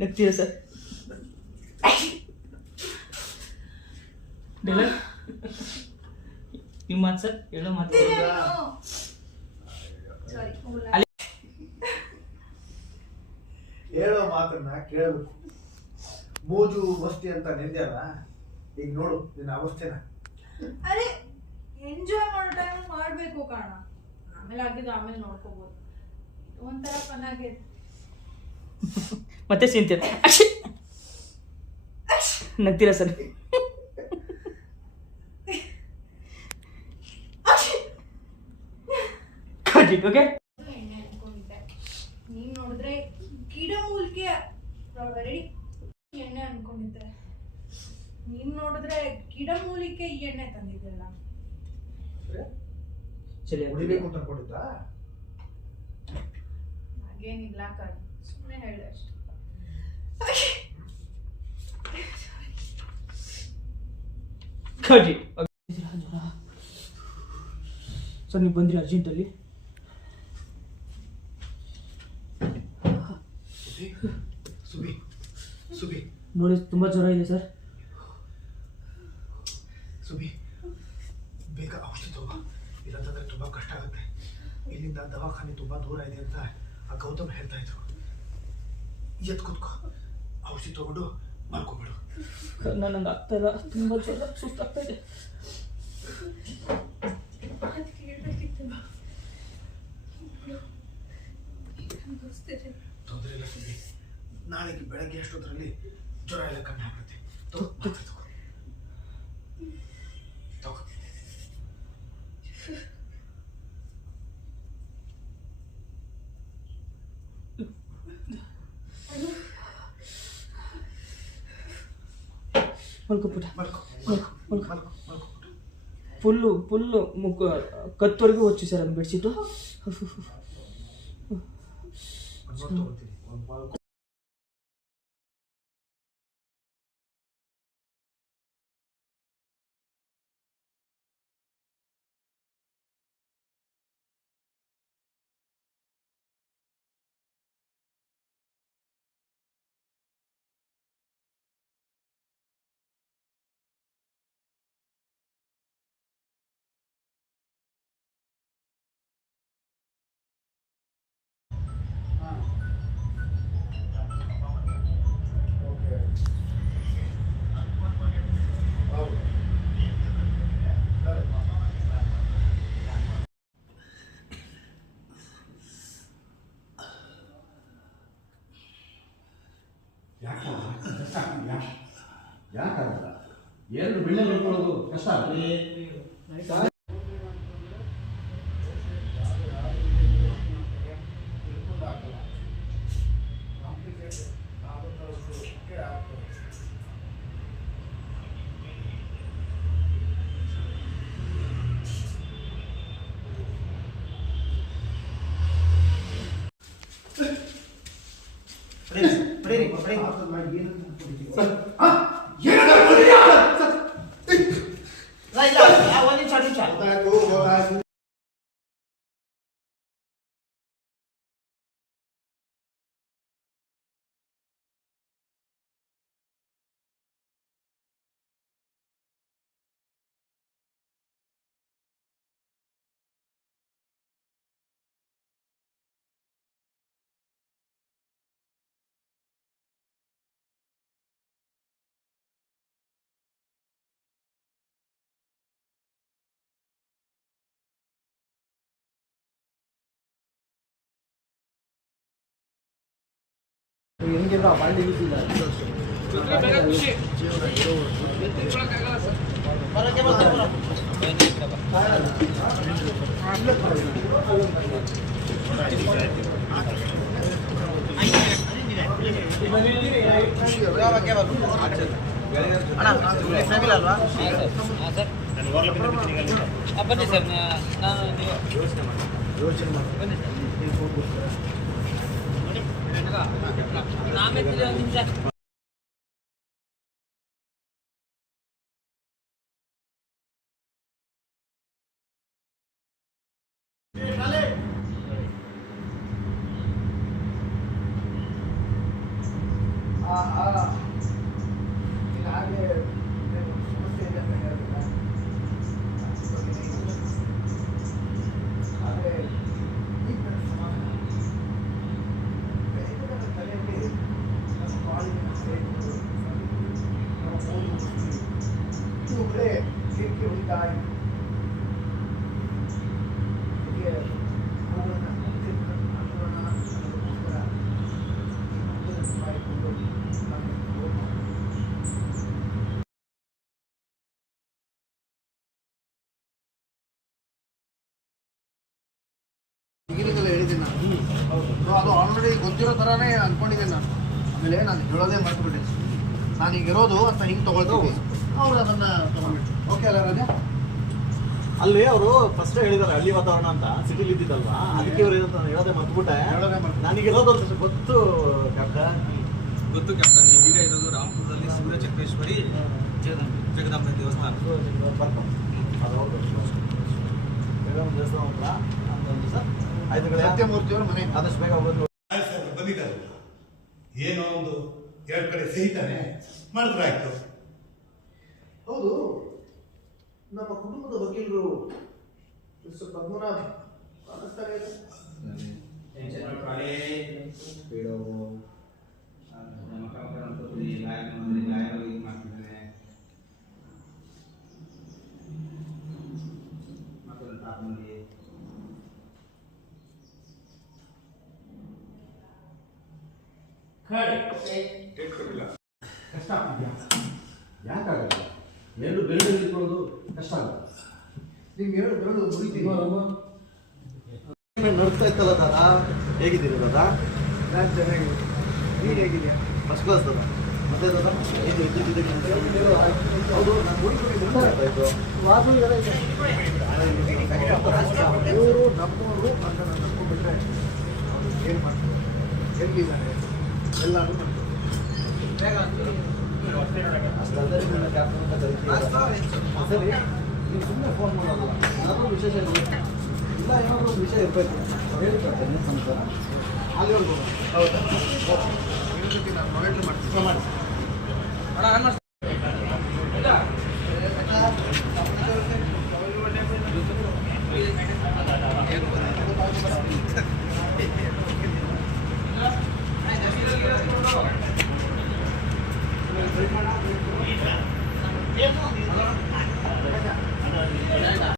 ನಗ್ತೀರಾ sir? ನಿಮ್ಮ ಮಾತು sir, ಹೇಳೋ ಮಾತು ಹೇಳೋ ಮಾತನ್ನ ಕೇಳಬೇಕು. ಮೋಜು ಮಸ್ತಿ ಅಂತ ನಿಂದ್ಯಾರ, ಈಗ ನೋಡು ನಿನ್ನ ಅವಸ್ಥೆನ. ಅರೆ ಎಂಜಾಯ್ ಮಾಡೋ ಟೈಮ್ ಮಾಡ್ಬೇಕು ಕಾರಣ, ಆಮೇಲೆ ಆಗಿದ್ದು ಆಮೇಲೆ ನೋಡ್ಕೋಬಹುದು. ಒಂಥರ ಫನ್ ಆಗಿದೆ. ಮತ್ತೆ ಸಿಂತೀರ ನಗ್ತೀರಾ ಸರ್? ಓಕೆ, ಎಣ್ಣೆ ಅನ್ಕೊಂಡಿದ್ದೆ, ನೀನ್ ನೋಡಿದ್ರೆ ಗಿಡ ಮೂಲಿಕೆ ರೆಡಿ ಎಣ್ಣೆ ಅನ್ಕೊಂಡಿದ್ದೆ, ನೀನ್ ನೋಡಿದ್ರೆ ಗಿಡ ಮೂಲಿಕೆ ಎಣ್ಣೆ ತಂದಿದ್ದಲ್ಲ. ಹೊಡಿಬೇಕು ಅಂತ ಅನ್ಕೊಂಡಿದ್ದ? ಹಾಗೇನಿಲ್ಲ ಕಾರಣ, ಸುಮ್ಮನೆ ಹೇಳಿದೆ ಅಷ್ಟೇ. ಸರ್ ನೀವು ಬಂದ್ರಿ ಅರ್ಜೆಂಟಲ್ಲಿ? ಸುಬಿ ಸುಬಿ ನೋಡಿ ತುಂಬಾ ಜ್ವರ ಇದೆ ಸರ್. ಸುಬಿ ಬೇಗ ಔಷಧಿ ತಗೋ, ಇಲ್ಲಂತಂದ್ರೆ ತುಂಬಾ ಕಷ್ಟ ಆಗುತ್ತೆ. ಇಲ್ಲಿಂದ ದವಾಖಾನೆ ತುಂಬಾ ದೂರ ಇದೆ ಅಂತ ಆ ಗೌತಮ್ ಹೇಳ್ತಾ ಇದ್ರು. ಎತ್ ಕೂತ್ಕೋ, ಔಷಧಿ ತಗೊಂಡು ಮಾಡ್ಕೊಬಿಡು. ನನಗೆ ಆಗ್ತಾ ಇಲ್ಲ, ತುಂಬಾ ಜ್ವರ, ಸುಸ್ತಾಗ್ತಾ ಇದೆ. ತೊಂದರೆ ಇಲ್ಲ ಸುಬಿ, ನಾಳೆಗೆ ಬೆಳಗ್ಗೆ ಅಷ್ಟೊತ್ತರಲ್ಲಿ ಜ್ವರ ಎಲ್ಲ ಕಮ್ಮಿ ಆಗ್ಬಿಡುತ್ತೆ. ತಗೋ ತಗೋ ತಗೋ. ಮಲ್ಕೊಪುಟ, ಮಲ್ಕೋ ಮಲ್ಕೊ. ಮಲ್ಕೋ ಮಲ್ಕೋ. ಫುಲ್ಲು ಮುಖ ಕತ್ತವರೆಗೂ ಹೊಚ್ಚು ಸರ್ ಅದು ಬೆಡ್ಶೀಟು. ತಗೋತೀನಿ ಒಂದು ಯಾಕಾಗಲ್ಲ? ಎರಡು ಬೆಳ್ಳೆ ನೋಡ್ಕೊಳ್ಳೋದು ಕಷ್ಟ ಆಗಲಿ. ಹೆಂಗಿಲ್ಲ ಬಾಳ್ಡಿ ಈಸಿಲ್ಲ. ಬನ್ನಿ ಸರ್, ನಾನು ಯೋಚನೆ ಮಾಡಿ ಬನ್ನಿ ಸರ್. ಹಾಗೆ ಸಮಸ್ಯೆ ಇದೆ ಅಂತ ಹೇಳಿದ್ರೆ ಆದರೆ ಈ ಥರ ಸಮಾಧಾನ ಇದರ ತಲೆಯಲ್ಲಿ ನಮ್ಮ ಬಾಳಿನ ಸೇರಿಕೊಂಡು ನಮ್ಮ ಓದು ಇದು ಒಬ್ಬರೇ ಕೇಳಿಕೆ ಉಳಿತಾ ಇದೆ ಹೀಗೆ ಅವುಗಳನ್ನು ಅನ್ನೋಣ ಅನ್ನೋದಕ್ಕೋಸ್ಕರ ಈ ಮಕ್ಕಳನ್ನು ಕಾಯ್ಕೊಂಡು ನಾನು ಈಗಿನಿಂದಲೇ ಹೇಳಿದ್ದೀನಿ ನಾನು ಅದು ಆಲ್ರೆಡಿ ಗೊತ್ತಿರೋ ಥರನೇ ಅಂದ್ಕೊಂಡಿದ್ದೀನಿ ನಾನು ಆಮೇಲೆ ನಾನು ಹೇಳೋದೇ ಮರ್ತ್ಬಿಟ್ಟೆ ನಾನು ಈಗ ಇರೋದು ಅಂತ ಹಿಂಗೆ ತೊಗೊಳ್ತೀವಿ ಅವ್ರು ಅದನ್ನು ತೊಗೊಂಡ್ಬಿಟ್ಟು ಓಕೆ ಅಲ್ಲ ರಾಜ ಅಲ್ಲಿ ಅವರು ಫಸ್ಟ್ ಹೇಳಿದಾರೆ ಹಳ್ಳಿ ವಾತಾವರಣ ಅಂತ ಸಿಟಿಲಿ ಇದ್ದಿದ್ದಲ್ವಾ ಅದಕ್ಕೆ ಇವರು ನಾನು ಹೇಳೋದೇ ಮರ್ತ್ಬಿಟ್ಟೆ ಹೇಳೋದೇ ಮರ್ತು. ನನಗೆ ಇರೋದು ಅಂತ ಗೊತ್ತು ಕ್ಯಾಪ್ಟನ್. ಗೊತ್ತು ಕ್ಯಾಪ್ಟನ್ ಇದೀಗ ಇರೋದು ರಾಮಪುರದಲ್ಲಿ ಸೂರ್ಯ ಚಕ್ರೇಶ್ವರಿ ಜಗದಾಂಬೆ ದೇವಸ್ಥಾನ ಅದು ಹೌದು ಜಗದಾಂಬೆ ದೇವಸ್ಥಾನ ಹತ್ರ ಒಂದು ಸರ್ ಆಯ್ತು ಕಡೆ ಸತ್ಯಮೂರ್ತಿಯವ್ರ ಮನೆ ಆದಷ್ಟು ಬೇಗ ಹೋಗೋದು ಬಂದಿದ್ದಾರೆ ಏನೋ ಒಂದು ಎರಡು ಕಡೆ ಸಹಿತಾನೆ ಮಾಡಿದ್ರೆ ಆಯ್ತು. ಹೌದು ನಮ್ಮ ಕುಟುಂಬದ ವಕೀಲರು ಮಿಸ್ಟರ್ ಪದ್ಮನಾಭ್ ಕಾಣಿಸ್ತಾರೆ ಇಲ್ಲ? ಕಷ್ಟ ಆಗ್ತಿದ್ಯಾ ಯಾಕಾಗಲ್ಲ ಎರಡು ಬೆರಳು ಇಟ್ಕೊಳ್ಳೋದು ಕಷ್ಟ ಆಗುತ್ತೆ ನಿಮ್ಗೆ ಎರಡು ಬೆರಳು ಮುರಿತೀನಿ ನಡ್ತಾ ಇತ್ತಲ್ಲ ದಾದಾ ಹೇಗಿದ್ದೀರಿ ದಾದಾ ನಾನು ಚೆನ್ನಾಗಿದೆ ನೀನು ಹೇಗಿದೆಯಾ ಫಸ್ಟ್ ಕ್ಲಾಸ್ ದಾದಾ ಮತ್ತೆ ದಾದಾ ಏನು ಇದ್ದಿದ್ದಿದ್ದಕ್ಕೆ ಅಂತ ಹೌದು ನಾನು ಹುಡುಗರಿಗೆ ಇವರು ನಮ್ಮವರು ಅಂತ ನಾನು ನಂಬ್ಕೊಂಡ್ಬಿಟ್ರೆ ಏನು ಮಾಡ್ತಾರೆ ಎಲ್ಲಿದ್ದಾರೆ ಎಲ್ಲರೂ ಮಾಡ್ತಾರೆ ಅಷ್ಟಲ್ಲದೆ ನಿಮ್ಮನ್ನ ಕ್ಯಾಪ್ಟನ್ ಅಂತ ಕರಿತೀವಿ ಸರಿ ನೀವು ಸುಮ್ಮನೆ ಫೋನ್ ಮಾಡೋಲ್ಲ ಏನಾದರೂ ವಿಶೇಷ ಇರಬೇಕು ಇಲ್ಲ ಏನಾದರೂ ಒಂದು ವಿಷಯ ಇರಬೇಕು ಹೇಳ್ತಾರೆ ಏನು ಸಮಾಚಾರ ಅಲ್ಲಿವರೆಗೂ ಹೌದಾ ಇನ್ನೊಂದು ನಾನು ಮಾನಿಟ್ರ್ ಮಾಡ್ತೀನಿ ಮಾಡಿ